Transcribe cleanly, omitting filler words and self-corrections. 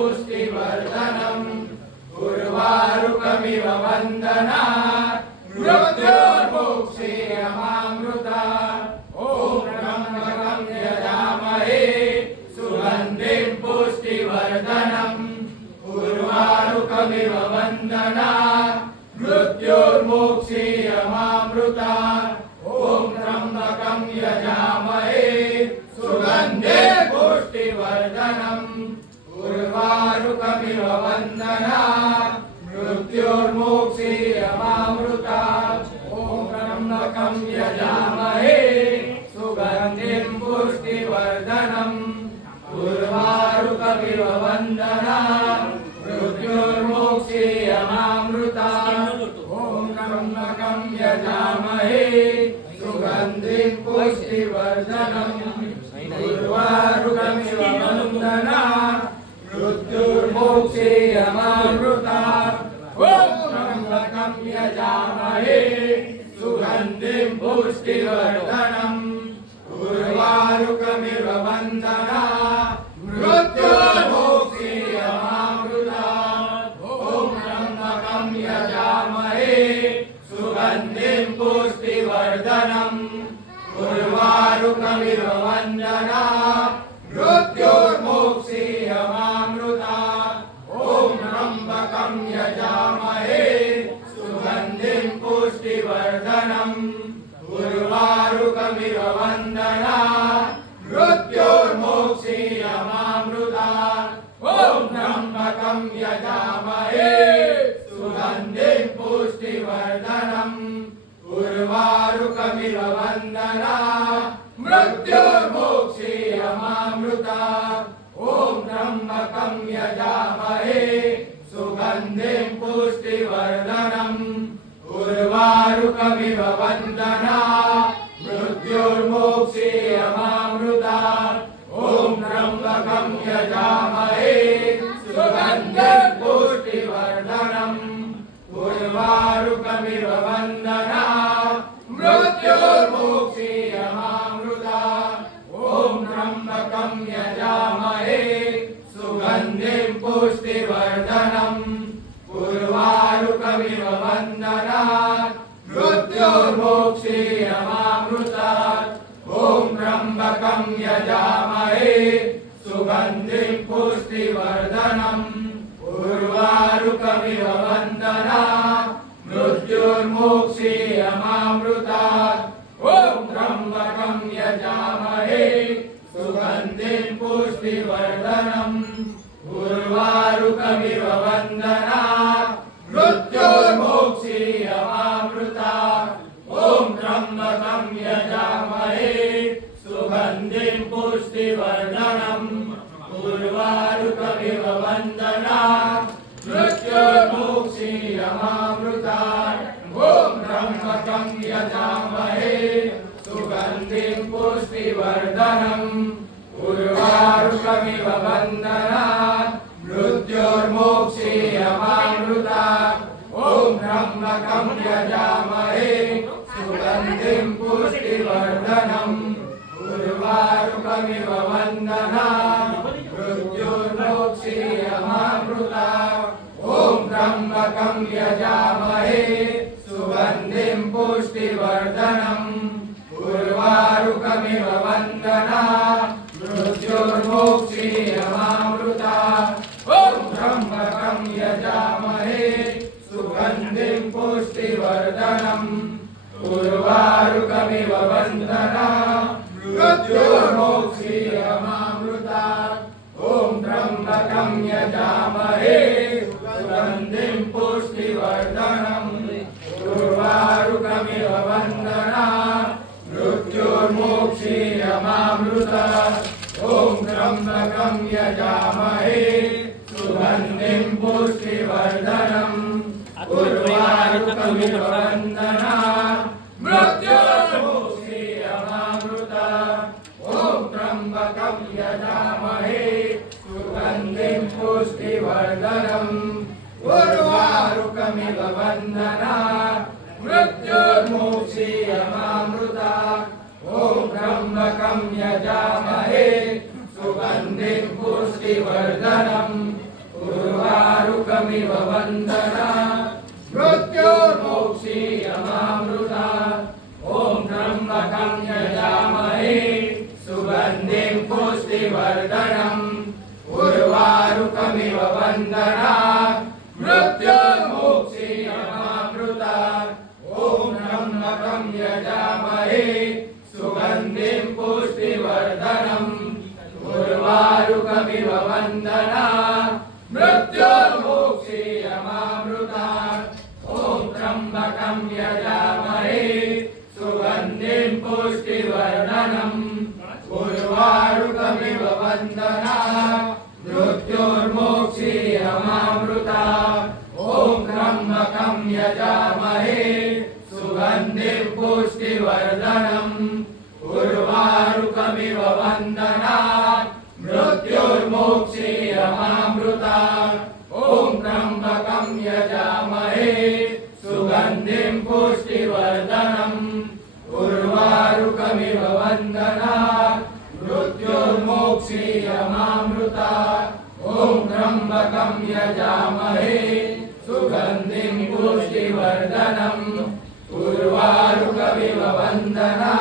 पुष्टिवर्धनम् उर्वारुकमिव वन्दना मृत्योर्मुक्षीयमामृता ॐ त्र्यम्बकं यजामहे सुगन्धिं पुष्टिवर्धनम् उर्वारुकमिव वन्दना मृत्योर्मुक्षीयमामृता ॐ त्र्यम्बकं यजामहे सुगन्धिं पुष्टिवर्धनम् उर्वारुकमिव वन्दना मृत्योर्मुक्षीयमामृता ॐ त्र्यम्बकं यजामहे सुगन्धिं पुष्टिवर्धनम् उर्वारुकमिव वन्दना मृत्योर्मुक्षीयमामृता ॐ त्र्यम्बकं यजामहे सुगन्धिं पुष्टिवर्धनम् उर्वारुकमिव वन्दना मृत्योर्मुक्षीयमामृता ॐ त्र्यम्बकं यजामहे सुगन्धिं पुष्टिवर्धनम् उर्वारुकमिव वन्दना मृत्योर्मुक्षीयमामृता ॐ त्र्यम्बकं यजामहे सुगन्धिं पुष्टिवर्धनम् उर्वारुकमिव वन्दना मृत्योर्मुक्षीयमामृता ॐ त्र्यम्बकं यजामहे सुगन्धिं पुष्टिवर्धनम् उर्वारुकमिव वन्दना मृत्योर्मुक्षीयमामृता ॐ त्र्यम्बकं यजामहे सुगन्धिं पुष्टिवर्धनम् उर्वारुकमिव वन्दना मृत्योर्मुक्षीयमामृता ॐ त्र्यम्बकं यजामहे सुगन्धिं पुष्टिवर्धनम् उर्वारुकमिव वन्दना मृत्योर्मुक्षीयमामृता ॐ त्र्यम्बकं यजामहे सुगन्धिं पुष्टिवर्धनम् उर्वारुकमिव वन्दना मृत्योर्मुक्षीयमामृता ॐ त्र्यम्बकं यजामहे सुगन्धिं पुष्टिवर्धनम् उर्वारुकमिव वन्दना मृत्योर्मुक्षीयमामृता ॐ त्र्यम्बकं यजामहे सुगन्धिं पुष्टिवर्धनम् उर्वारुकमिव वन्दना मृत्योर्मुक्षीयमामृता ॐ त्र्यम्बकं यजामहे सुगन्धिं पुष्टिवर्धनम् उर्वारुकमिव वन्दना मृत्योर्मुक्षीयमामृता ॐ त्र्यम्बकं यजामहे सुगन्धिं पुष्टिवर्धनम् उर्वारुकमिव वन्दना मृत्योर्मुक्षीयमामृता ॐ त्र्यम्बकं यजामहे सुगन्धिं पुष्टिवर्धनम् उर्वारुकमिव वन्दना मृत्योर्मुक्षीयमामृता ॐ त्र्यम्बकं यजामहे सुगन्धिं पुष्टिवर्धनम् उर्वारुकमिव वन्दना मृत्योर्मुक्षीयमामृता ॐ त्र्यम्बकं यजामहे सुगन्धिं पुष्टिवर्धनम् उर्वारुकमिव वन्दना मृत्योर्मुक्षीयमामृता ॐ त्र्यम्बकं यजामहे सुगन्धिं पुष्टिवर्धनम् उर्वारुकमिव वन्दना मृत्योर्मुक्षीयमामृता ॐ त्र्यम्बकं यजामहे सुगन्धिं पुष्टिवर्धनम् उर्वारुकमिव वन्दना मृत्योर्मुक्षीयमामृता ॐ त्र्यम्बकं यजामहे सुगन्धिं पुष्टिवर्धनम् उर्वारुकमिव वन्दना मृत्योर्मुक्षीयमामृता ॐ त्र्यम्बकं यजामहे सुगन्धिं पुष्टिवर्धनम् उर्वारुकमिव वन्दना मृत्योर्मुक्षीयमामृता ॐ त्र्यम्बकं यजामहे सुगन्धिं पुष्टिवर्धनम् उर्वारुकमिव वन्दना मृत्युर्मुक्षीयमामृता ॐ त्र्यम्बकं यजामहे सुगन्धिं पुष्टिवर्धनम् उर्वारुकमिव वन्दना मृत्युर्मुक्षीयमामृता ॐ त्र्यम्बकं यजामहे सुगन्धिं पुष्टिवर्धनम् उर्वारुकमिव वन्दना मृत्युर्मुक्षीयमामृता ॐ त्र्यम्बकं यजामहे सुगन्धिं पुष्टिवर्धनम् उर्वारुकमिव वन्दना मृत्युर्मुक्षीयमामृता ॐ त्र्यम्बकं यजामहे सुगन्धिं पुष्टिवर्धनम् उर्वारुकमिव वन्दना मृत्युर्मुक्षीयमामृता ॐ त्र्यम्बकं यजामहे सुगन्धिं पुष्टिवर्धनम् उर्वारुकमिव वन्दना